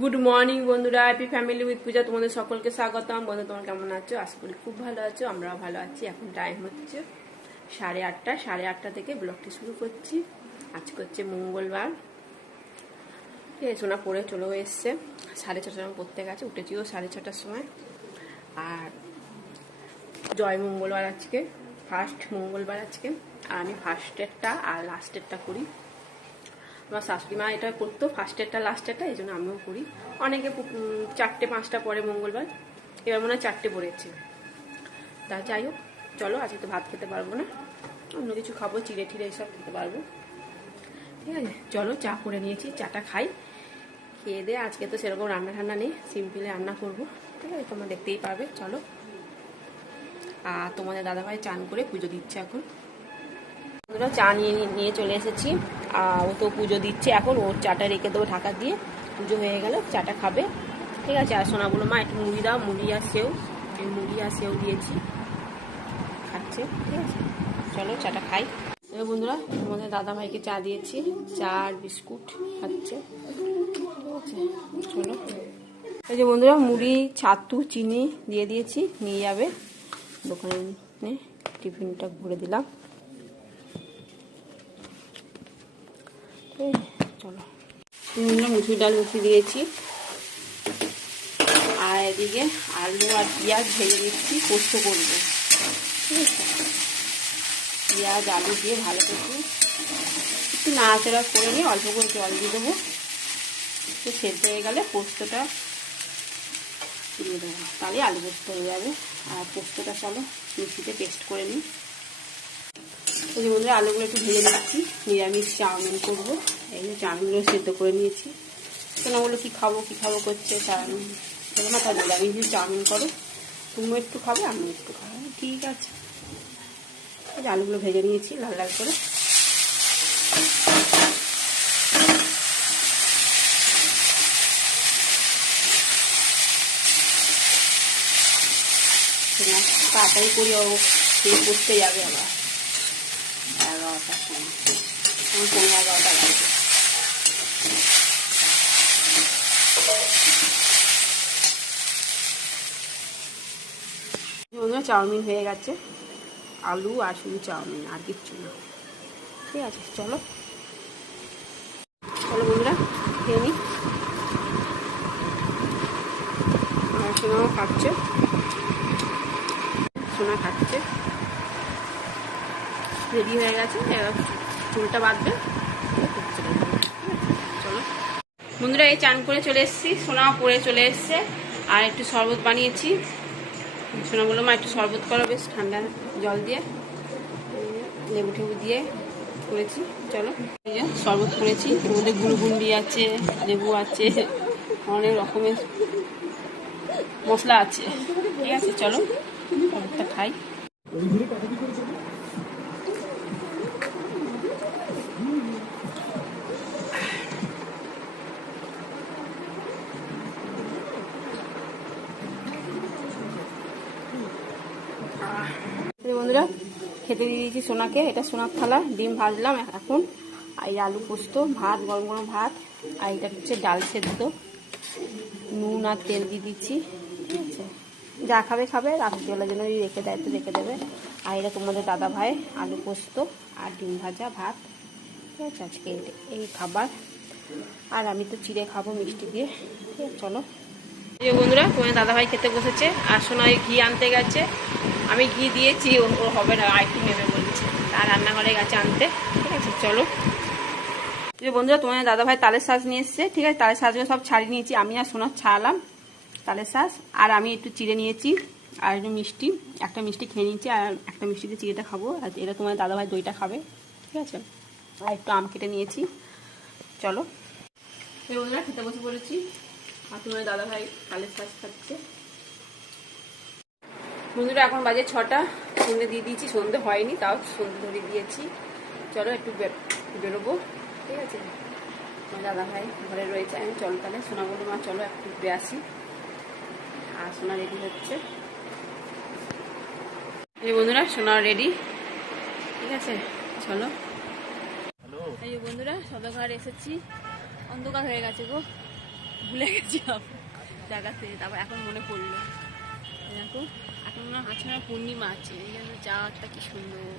Good morning বন্ধুরা, happy family with পূজা তোমাদের সকলকে স্বাগতম। বন্ধু তোমরা কেমন আছো? আশা করি খুব ভালো আছো, আমরাও ভালো আছি। এখন টাইম হচ্ছে 8:30। 8:30 থেকে ব্লগটি শুরু করছি। আজকে হচ্ছে মঙ্গলবার। ঠিক আছে, সোনা পড়ে চলে এসছে। 6:30 আমি পড়তে গেছে, উঠেছিও 6:30টার সময়। আর জয় মঙ্গলবার আজকে, ফার্স্ট মঙ্গলবার আজকে। আর আমি ফার্স্টেরটা আর লাস্টেরটা করি। আমার শাশুড়ি মা এটা করতো, ফার্স্টেরটা লাস্টেরটা, এই জন্য আমিও করি। অনেকে 4টে 5টা পরে মঙ্গলবার, এবার মনে হয় 4টে পড়েছে। তা যাই হোক, চলো আজকে তো ভাত খেতে পারবো না, অন্য কিছু খাবো, চিড়ে ঠিড়ে এইসব খেতে পারবো। ঠিক আছে, চলো চা করে নিয়েছি, চাটা খাই। খেয়ে দিয়ে আজকে তো সেরকম রান্না ঠান্না নেই, সিম্পলে রান্না করবো। ঠিক আছে, তোমরা দেখতেই পাবে। চলো। আর তোমাদের দাদাভাই চান করে পুজো দিচ্ছে এখন। চা নিয়ে চলে এসেছি। আর ও তো পুজো দিচ্ছে এখন, ওর চাটা রেখে দেবো ঢাকা দিয়ে। পুজো হয়ে গেলে চাটা খাবে। ঠিক আছে। আর সোনাগুলো মা একটু মুড়ি দাও, মুড়ি আর সেও, এই মুড়ি আর সেও দিয়েছি, খাচ্ছে। ঠিক আছে, চলো চাটা খাই। এবার বন্ধুরা, তোমাদের দাদাভাইকে চা দিয়েছি, চা আর বিস্কুট খাচ্ছে। ঠিক আছে, চলো। এই যে বন্ধুরা, মুড়ি, ছাতু, চিনি দিয়ে দিয়েছি, নিয়ে যাবে দোকানে। টিফিনটা ভরে দিলাম। চলো, মুসুর ডাল মুখি দিয়েছি। আর এদিকে আলু আর পেঁয়াজ ভেজে দিচ্ছি, পোস্ত করবো। ঠিক আছে, পেঁয়াজ আলু দিয়ে ভালো করে একটু নাড়াচাড়া করে নিয়ে অল্প করে জল দিয়ে দেবো। একটু সেদ্ধ হয়ে গেলে পোস্তটা দিয়ে দেবো, তাহলে আলু পোস্ত হয়ে যাবে। আর পোস্তটা চলো মিক্সিতে পেস্ট করে নিই। এই যে বন্ধুরা, আলুগুলো একটু ভেজে নিচ্ছি, নিরামিষ চাউমিন করবো। এই যে চাউমিনগুলো সেদ্ধ করে নিয়েছি। সোনা বললো কি খাবো করছে, চাউমিন না, তাই বলে আমি চাউমিন করো, তুমিও একটু খাবে আমিও একটু খাবো। ঠিক আছে, এই যে আলুগুলো ভেজে নিয়েছি লাল লাল করে। তাড়াতাড়ি করি, ও সে করতে যাবে আবার 11টার সময়, 11:15 লাগবে। বন্ধুরা, চাউমিন হয়ে গেছে, আলু আর শুধু চাউমিন, আর কিচ্ছু না। ঠিক আছে, চলো বন্ধুরা খেয়ে নিই। আর সোনাও খাচ্ছে, সোনা খাচ্ছে। রেডি হয়ে গেছে, এবার চুলটা বাঁধবে। চলো বন্ধুরা, এই চান করে চলে এসেছি, সোনাও পরে চলে এসছে। আর একটু শরবত বানিয়েছি। সোনা বললো মা একটু শরবত করো, বেশ ঠান্ডা জল দিয়ে, লেবু টেবু দিয়ে করেছি। চলো, এই যে শরবত করেছি, এর মধ্যে গুঁড়ি আছে, লেবু আছে, অনেক রকমের মশলা আছে। ঠিক আছে, চলো শরবতটা খাই। বন্ধুরা, খেতে দিয়ে দিয়েছি সোনাকে, এটা সোনার থালা। ডিম ভাজলাম এখন, আর এই আলু পোস্ত, ভাত, গরম গরম ভাত। আর এটা হচ্ছে ডাল সেদ্ধ, নুন আর তেল দিয়ে দিচ্ছি। ঠিক আছে, যা খাবে খাবে, রাত্রিবেলার জন্য রেখে দেয় তো রেখে দেবে। আর এটা তোমাদের দাদা ভাই আলু পোস্ত আর ডিম ভাজা ভাত। ঠিক আছে, আজকে এই খাবার। আর আমি তো চিড়ে খাবো মিষ্টি দিয়ে। ঠিক আছে, চলো। এই বন্ধুরা, তোমার দাদাভাই খেতে বসেছে, আর সোনাই ঘি আনতে গেছে। আমি ঘি দিয়েছি, ও হবে না, আইটি নেবে বলছে, আর রান্নাঘরে গেছে আনতে। ঠিক আছে, চলো। যে বন্ধুরা, তোমার দাদাভাই তালের শাঁস নিয়ে এসছে। ঠিক আছে, তালের শাঁসগুলো সব ছাড়িয়ে নিয়েছি, আমি আর সোনা ছাড়ালাম তালের শাঁস। আর আমি একটু চিড়ে নিয়েছি, আর একটু মিষ্টি, একটা মিষ্টি খেয়ে নিয়েছি, আর একটা মিষ্টিতে চিড়েটা খাবো। আর এটা তোমার দাদাভাই দইটা খাবে। ঠিক আছে, আর একটু আম কেটে নিয়েছি। চলো এই বন্ধুরা, খেতে বসে পড়েছি। আর তোমার দাদাভাই তালের শাঁস খাচ্ছে। বন্ধুরা, এখন বাজে 6টা, সন্ধ্যে দিয়ে দিয়েছি, সন্ধ্যে হয়নি, তাও সন্ধ্যে ধরে দিয়েছি। চলো একটু বেরোবো। ঠিক আছে, আমার দাদাভাই ঘরে রয়েছে, আমি চলো তাহলে। সোনা বলো মা চলো একটু ঘুরে আসি। আর সোনা রেডি হচ্ছে। এই বন্ধুরা, সোনা রেডি। ঠিক আছে, চলো। এই বন্ধুরা, সদরঘাট এসেছি, অন্ধকার হয়ে গেছে গো। ভুলে গেছিলাম দেখাতে, তারপর এখন মনে পড়লো। দেখো এখন মনে হয় আছাড়া পূর্ণিমা আছে, এই জন্য চাঁদটা কি সুন্দর।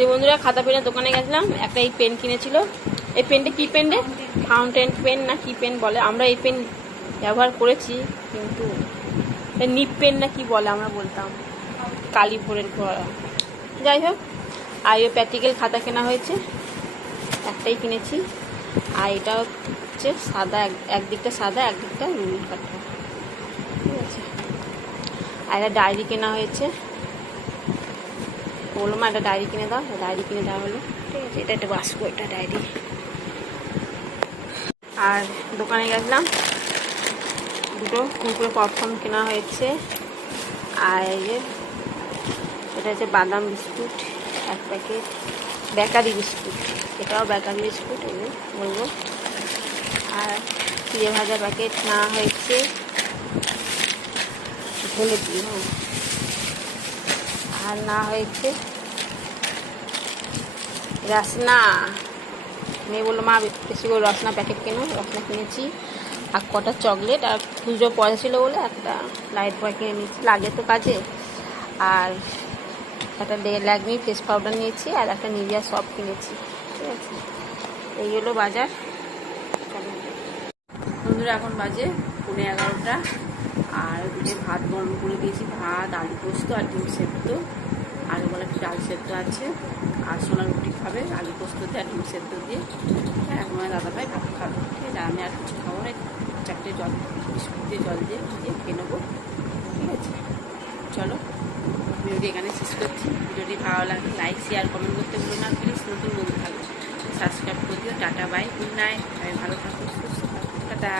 এই বন্ধুরা খাতা পেনের দোকানে গেছিলাম, একটা এই পেন কিনেছিল। এই পেনটা কি পেন রে? ফাউন্টেন পেন না কি পেন বলে, আমরা এই পেন ব্যবহার করেছি, কিন্তু নিপ পেন না কি বলে আমরা বলতাম, কালি ভোরের ঘোরা। যাই হোক, আর এই প্র্যাকটিক্যাল খাতা কেনা হয়েছে, একটাই কিনেছি। আর এটা হচ্ছে সাদা, একদিকটা সাদা একদিকটা রুল কাটা, ঠিক আছে। আর একটা ডায়েরি কেনা হয়েছে, বললো মা একটা ডায়েরি কিনে দাও, ডায়েরি কিনে দেওয়া হলো, ঠিক আছে। এটা একটা বাস্কো, এটা ডায়েরি। আর দোকানে গেছিলাম, দুটো কুকুরে পপকর্ন কেনা হয়েছে। আর এই যে এটা হচ্ছে বাদাম বিস্কুট এক প্যাকেট, বেকারি বিস্কুট, এটাও বেকারি বিস্কুট, এই যে বলবো। আর চিড়ে ভাজা প্যাকেট নেওয়া হয়েছে, ঢেলে দিই। আর না হয়েছে রসনা, মেয়ে বললো মা বেশি করে রসনা প্যাকেট কেনো, রসনা কিনেছি। আর কটা চকলেট, আর খুচরো পয়সা ছিল বলে একটা লাইট বয় কিনে নিয়েছি, লাগে তো কাজে। আর একটা ল্যাকমি ফেস পাউডার নিয়েছি, আর একটা নিভিয়া সপ কিনেছি, ঠিক আছে। এই হলো বাজার। বন্ধুরা এখন বাজে 11:30, আর ওদিকে ভাত গরম করে দিয়েছি, ভাত আলু পোস্ত আর ডিম সেদ্ধ, আলু বলে একটু ডাল সেদ্ধ আছে। আর সোনা রুটি খাবে আলু পোস্ত দিয়ে আর ডিম সেদ্ধ দিয়ে। এখন দাদা ভাই ভাত খাবে, ঠিক আছে। আমি আর কিছু খাবো না, 4টে জল বিস্কুট দিয়ে জল দিয়ে খেয়ে নেবো, ঠিক আছে। চলো ভিডিওটি এখানে শেষ করছি। ভিডিওটি ভালো লাগলে লাইক শেয়ার কমেন্ট করতে ভুলো না প্লিজ। নতুন বন্ধু থাকবে সাবস্ক্রাইব করে দিও। Tata bye, good night. ভালো থাকো, সুস্থ থাকো, টাটা।